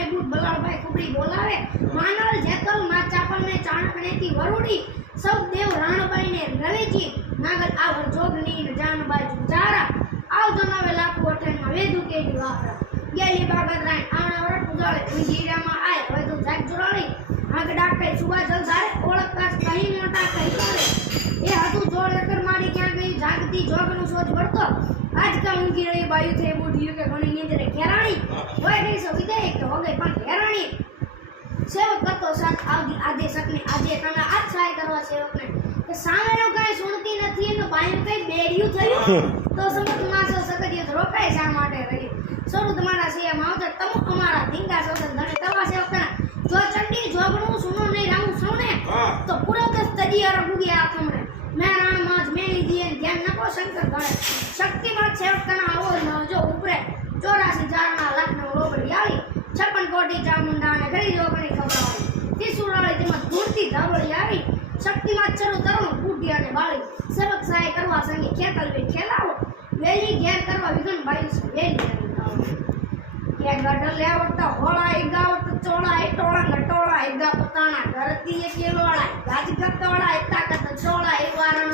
કમે બૂટ બલાળભાઈ કુબડી બોલાવે. માનલ જેતલમાં ચાપલને ચાણકણેથી વરુડી. સૌ દેવ રાણબાઈને રવેજી નાગર આવર જોગની જાન બાજુ જારા આવ જમાવે લાખો અઠાઈમાં વેદુ કેડી વાપરા. ગેલી બાગર રાય આવણા વરટ ઉજાળે. ઉંજીરામાં આય વેદુ જાગ જોડાણી આગ ડાકે સુબા જલધારે ઓળખતાસ કહી મોટા કહી ગઈ જોગનો શોધ વળતો આજ કા ઊંઘી રહી બાયુ થઈ બુઢિયું કે ઘણી નીંદરે ખેરાણી હોય ગઈ સો વિદય કે હોગે પણ ખેરાણી સેવક કરતો સાથ આવતી આદેશકને. આજે તને આજ સહાય કરવા સેવકને. કે સામેનો કાંઈ સુણતી નથી એનો બાયુ કઈ બેડ્યું થયું? તો સમજ માસો તો રોકાય શા માટે રહી? સૌ તમારા સિયા આવતા તમ અમારા ધીંગા સૌદન ધણે તવા સેવકના. જો ચંડી જોગણું સુનો નહીં રામ સુને તો પૂરો દસ તડિયારો ગુગી આ ધ્યાન નકો શંકર ગણે શક્તિમાં સેવકના આવો ન જો ઉપરે ચોરાસી ચારના લાખનો રોબડી આવી. છપ્પન કોટી ચામુંડા અને ઘરી જોગણી ખવડાવી. ત્રિશુળાળી તેમાં ધૂળથી ધાબળી આવી. શક્તિમાં ચરુ તરુણ બુઢી અને બાળી. સેવક સહાય કરવા સંગી ખેતલ વે ખેલાવો. વેલી ઘેર કરવા વિઘન બાઈ વેલી કે ગઢ લેવટ હોળા એગાવટ ચોળા એ ટોળા ગટોળા એગા પોતાના ઘરથી એ કેલોળા ગાજ ગતોળા એ તાકાત ચોળા એ વારણ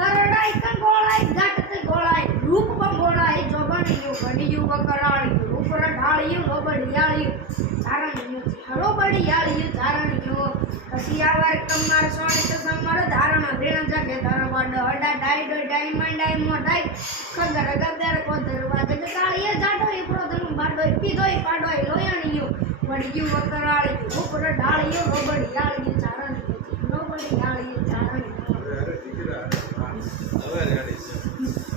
રાખ કરડા એ કંગોળા એ ઘાટ તે ગોળાય, રૂપ બંગોળા એ જોગણિયું, ઘડિયું વકરાળિયું ઉપર ઢાળિયું લોબડિયાળિયું ચારણિયું હરોબડિયાળિયું ચારણિયું આવાર કમાર સોણિત સમર ધારણ ભેણ જગે ધરવડ, અડા ડાઈ ડોઈ ડાઈ માંડાઈ મોઢાઈ ખંગર ગદર કોદર વાદ જગાળીએ જાડો એ પ્રોધન બાડોય, પીધોય પાડોય, લોયણિયું વડિયું વકરાળિયું ઉપર ઢાળિયું લોબડિયાળિયું ચારણિયું લોબડિયાળિયું ચારણિયું 你这个还行吧，老板娘，你。